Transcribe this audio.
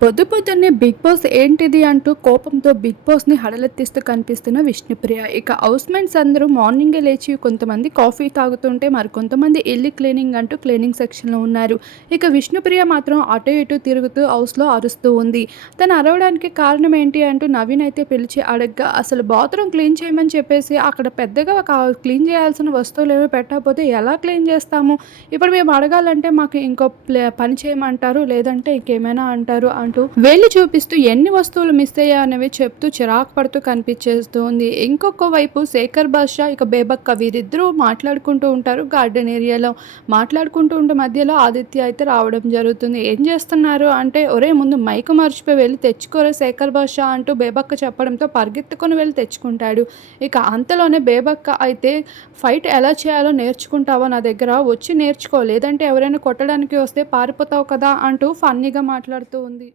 పొద్దు పొద్దున్నే big boss ఏంటిది అంటూ కోపంతో బిగ్ బాస్ని హడలెత్తిస్తూ కనిపిస్తున్న విష్ణుప్రియ. ఇక హౌస్‌మేట్స్ అందరూ మార్నింగే లేచి కొంతమంది కాఫీ తాగుతుంటే, మరికొంతమంది ఇల్లు క్లీనింగ్ అంటూ క్లీనింగ్ సెక్షన్‌లో ఉన్నారు. ఇక విష్ణుప్రియ మాత్రం అటు ఇటు తిరుగుతూ హౌస్‌లో అరుస్తూ ఉంది. తను అరవడానికి కారణం ఏంటి అంటూ నవీన్ అయితే పిలిచి అడగ్గా, అసలు బాత్రూమ్ క్లీన్ చేయమని చెప్పేసి అక్కడ పెద్దగా క్లీన్ చేయాల్సిన వస్తువులేమి పెట్టకపోతే ఎలా క్లీన్ చేస్తాము? ఇప్పుడు మేము అడగాలంటే మాకు ఇంకో పని చేయమంటారు, లేదంటే ఇంకేమైనా అంటారు అంటూ వేళ్ళు చూపిస్తూ ఎన్ని వస్తువులు మిస్ అయ్యాయనేవి చెప్తూ చిరాకు పడుతూ కనిపించేస్తుంది. ఇంకొక వైపు శేఖర్ బాషా ఇక బేబక్క వీరిద్దరూ మాట్లాడుకుంటూ ఉంటారు గార్డెన్ ఏరియాలో. మాట్లాడుకుంటూ ఉంటే మధ్యలో ఆదిత్య అయితే రావడం జరుగుతుంది. ఏం చేస్తున్నారు అంటే, ఒరేయ్ ముందు మైక్ మర్చిపోయి వెళ్ళి తెచ్చుకోరే శేఖర్ బాషా అంటూ బేబక్క చెప్పడంతో పరిగెత్తుకొని వెళ్ళి తెచ్చుకుంటాడు. ఇక అంతలోనే బేబక్క అయితే, ఫైట్ ఎలా చేయాలో నేర్చుకుంటావా నా దగ్గర? వచ్చి నేర్చుకో, లేదంటే ఎవరైనా కొట్టడానికి వస్తే పారిపోతావు కదా అంటూ ఫన్నీగా మాట్లాడుతూ ఉంది.